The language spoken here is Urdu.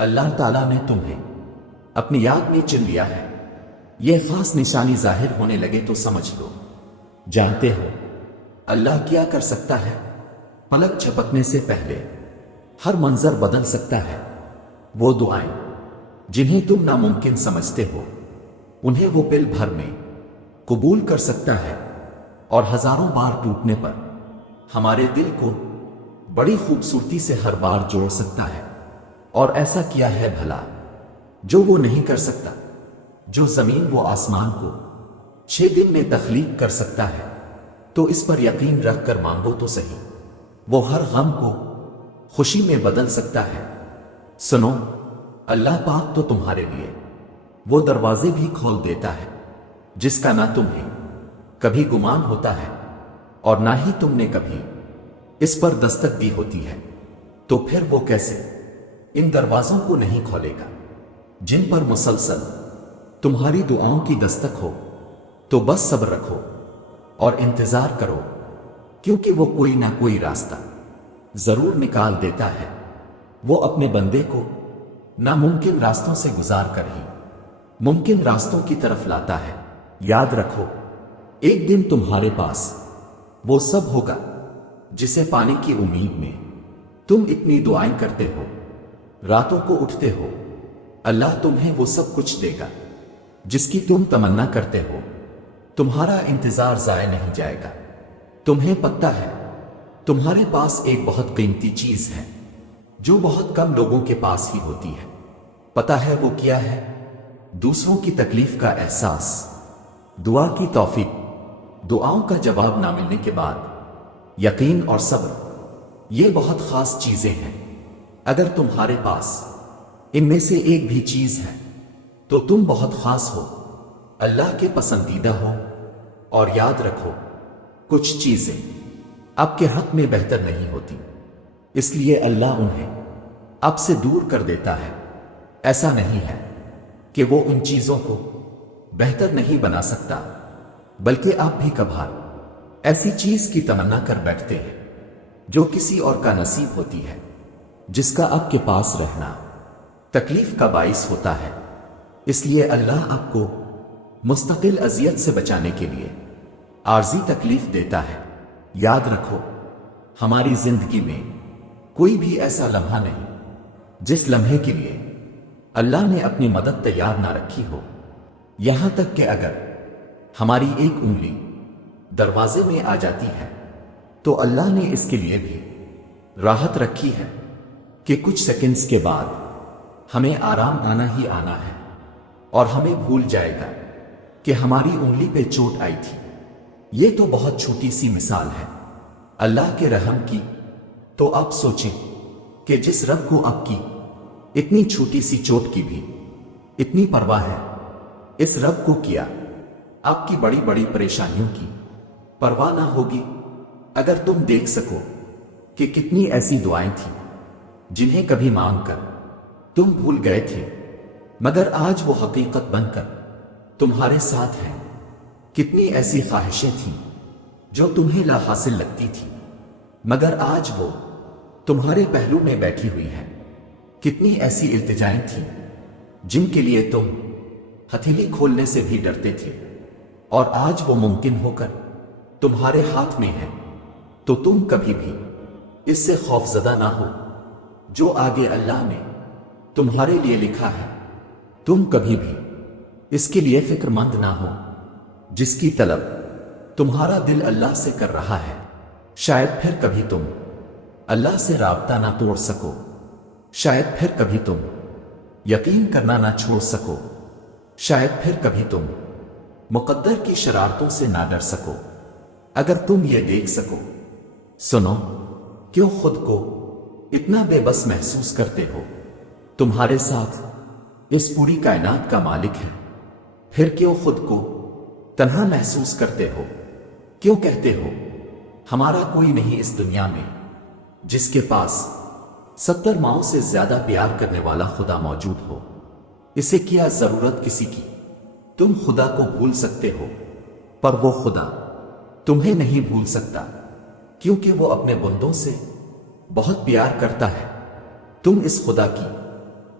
اللہ تعالیٰ نے تمہیں اپنی یاد میں چن لیا ہے۔ یہ خاص نشانی ظاہر ہونے لگے تو سمجھ لو۔ جانتے ہو اللہ کیا کر سکتا ہے؟ پلک جھپکنے سے پہلے ہر منظر بدل سکتا ہے۔ وہ دعائیں جنہیں تم ناممکن سمجھتے ہو، انہیں وہ پل بھر میں قبول کر سکتا ہے، اور ہزاروں بار ٹوٹنے پر ہمارے دل کو بڑی خوبصورتی سے ہر بار جوڑ سکتا ہے۔ اور ایسا کیا ہے بھلا جو وہ نہیں کر سکتا؟ جو زمین و آسمان کو 6 دن میں تخلیق کر سکتا ہے، تو اس پر یقین رکھ کر مانگو تو صحیح۔ وہ ہر غم کو خوشی میں بدل سکتا ہے۔ سنو، اللہ پاک تو تمہارے لیے وہ دروازے بھی کھول دیتا ہے جس کا نہ تمہیں کبھی گمان ہوتا ہے اور نہ ہی تم نے کبھی اس پر دستک دی ہوتی ہے۔ تو پھر وہ کیسے ان دروازوں کو نہیں کھولے گا جن پر مسلسل تمہاری دعاؤں کی دستک ہو؟ تو بس صبر رکھو اور انتظار کرو، کیونکہ وہ کوئی نہ کوئی راستہ ضرور نکال دیتا ہے۔ وہ اپنے بندے کو ناممکن راستوں سے گزار کر ہی ممکن راستوں کی طرف لاتا ہے۔ یاد رکھو، ایک دن تمہارے پاس وہ سب ہوگا جسے پانے کی امید میں تم اتنی دعائیں کرتے ہو، راتوں کو اٹھتے ہو۔ اللہ تمہیں وہ سب کچھ دے گا جس کی تم تمنا کرتے ہو۔ تمہارا انتظار ضائع نہیں جائے گا۔ تمہیں پتہ ہے تمہارے پاس ایک بہت قیمتی چیز ہے جو بہت کم لوگوں کے پاس ہی ہوتی ہے۔ پتہ ہے وہ کیا ہے؟ دوسروں کی تکلیف کا احساس، دعا کی توفیق، دعاؤں کا جواب نہ ملنے کے بعد یقین اور صبر۔ یہ بہت خاص چیزیں ہیں۔ اگر تمہارے پاس ان میں سے ایک بھی چیز ہے تو تم بہت خاص ہو، اللہ کے پسندیدہ ہو۔ اور یاد رکھو، کچھ چیزیں آپ کے حق میں بہتر نہیں ہوتی، اس لیے اللہ انہیں آپ سے دور کر دیتا ہے۔ ایسا نہیں ہے کہ وہ ان چیزوں کو بہتر نہیں بنا سکتا، بلکہ آپ بھی کبھار ایسی چیز کی تمنا کر بیٹھتے ہیں جو کسی اور کا نصیب ہوتی ہے، جس کا آپ کے پاس رہنا تکلیف کا باعث ہوتا ہے۔ اس لیے اللہ آپ کو مستقل اذیت سے بچانے کے لیے عارضی تکلیف دیتا ہے۔ یاد رکھو، ہماری زندگی میں کوئی بھی ایسا لمحہ نہیں جس لمحے کے لیے اللہ نے اپنی مدد تیار نہ رکھی ہو۔ یہاں تک کہ اگر ہماری ایک انگلی دروازے میں آ جاتی ہے تو اللہ نے اس کے لیے بھی راحت رکھی ہے کہ کچھ سیکنڈز کے بعد ہمیں آرام آنا ہی آنا ہے، اور ہمیں بھول جائے گا کہ ہماری انگلی پہ چوٹ آئی تھی۔ یہ تو بہت چھوٹی سی مثال ہے اللہ کے رحم کی، تو آپ سوچیں کہ جس رب کو آپ کی اتنی چھوٹی سی چوٹ کی بھی اتنی پرواہ ہے، اس رب کو کیا آپ کی بڑی بڑی پریشانیوں کی پرواہ نہ ہوگی؟ اگر تم دیکھ سکو کہ کتنی ایسی دعائیں تھیں جنہیں کبھی مانگ کر تم بھول گئے تھے، مگر آج وہ حقیقت بن کر تمہارے ساتھ ہیں۔ کتنی ایسی خواہشیں تھیں جو تمہیں لا حاصل لگتی تھی، مگر آج وہ تمہارے پہلو میں بیٹھی ہوئی ہے۔ کتنی ایسی التجائیں تھیں جن کے لیے تم ہتھیلی کھولنے سے بھی ڈرتے تھے، اور آج وہ ممکن ہو کر تمہارے ہاتھ میں ہے۔ تو تم کبھی بھی اس سے خوف زدہ نہ ہو جو آگے اللہ نے تمہارے لیے لکھا ہے۔ تم کبھی بھی اس کے لیے فکر مند نہ ہو جس کی طلب تمہارا دل اللہ سے کر رہا ہے۔ شاید پھر کبھی تم اللہ سے رابطہ نہ توڑ سکو، شاید پھر کبھی تم یقین کرنا نہ چھوڑ سکو، شاید پھر کبھی تم مقدر کی شرارتوں سے نہ ڈر سکو۔ اگر تم یہ دیکھ سکو، سنو، کیوں خود کو اتنا بے بس محسوس کرتے ہو؟ تمہارے ساتھ اس پوری کائنات کا مالک ہے، پھر کیوں خود کو تنہا محسوس کرتے ہو؟ کیوں کہتے ہو ہمارا کوئی نہیں اس دنیا میں جس کے پاس 70 ماؤں سے زیادہ پیار کرنے والا خدا موجود ہو؟ اسے کیا ضرورت کسی کی؟ تم خدا کو بھول سکتے ہو، پر وہ خدا تمہیں نہیں بھول سکتا، کیونکہ وہ اپنے بندوں سے بہت پیار کرتا ہے۔ تم اس خدا کی